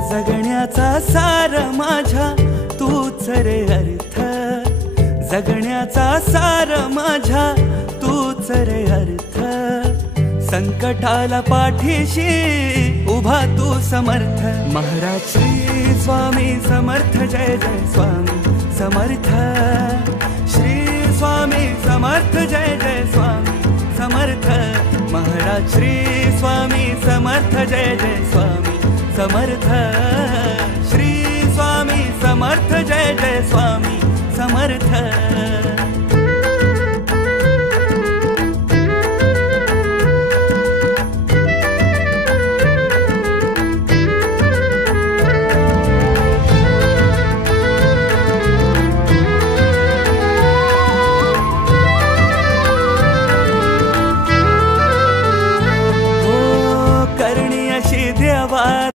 जगण्याचा सार माझ्या तूच रे अर्थ, जगण्याचा सार माझ्या तूच रे अर्थ. संकटाला पाठीशी उभा तू समर्थ. महाराज श्री स्वामी समर्थ, जय जय स्वामी समर्थ. श्री स्वामी समर्थ, जय जय स्वामी समर्थ. महाराज श्री स्वामी समर्थ, जय जय स्वामी समर्थ. श्री स्वामी समर्थ, जय जय स्वामी समर्थ.